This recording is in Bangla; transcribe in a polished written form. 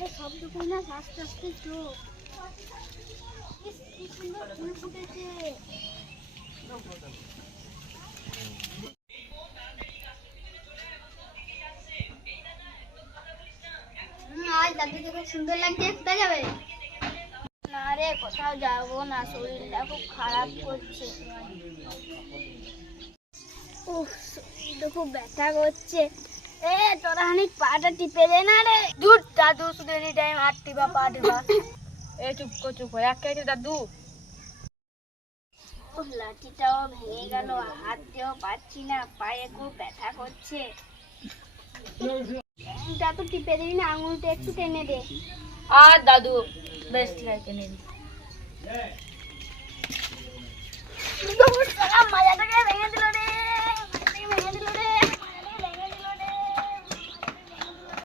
আরে শব্দ করি না, আস্তে আস্তে চোখ। কি সুন্দর ফুল ফুটেছে। আজ দাদুকে খুব সুন্দর লাগছে, কোথায় যাবে? না রে, কোথাও যাবো না, শরীরটা খুব খারাপ করছে। উফ, শরীরটা খুব ব্যথা করছে। এ তোরা অনেক পাটা টিপে দে না রে। দূর দাদু, শুধু এনি টাইম হাত টিপা পা টিপা। এ চুপ কর চুপ কর, এক দাদু। ও লাঠিটাও ভেঙে গেল, হাততেও পাচ্ছি না, পায়ে খুব ব্যথা করছে। টা তো টিপে দিবি না, আঙুলটা একটু টেনে দে। আর দাদু, বেশ ঠিক আছে, টেনে দি। মাজাটাকে ভেঙে দিল রে।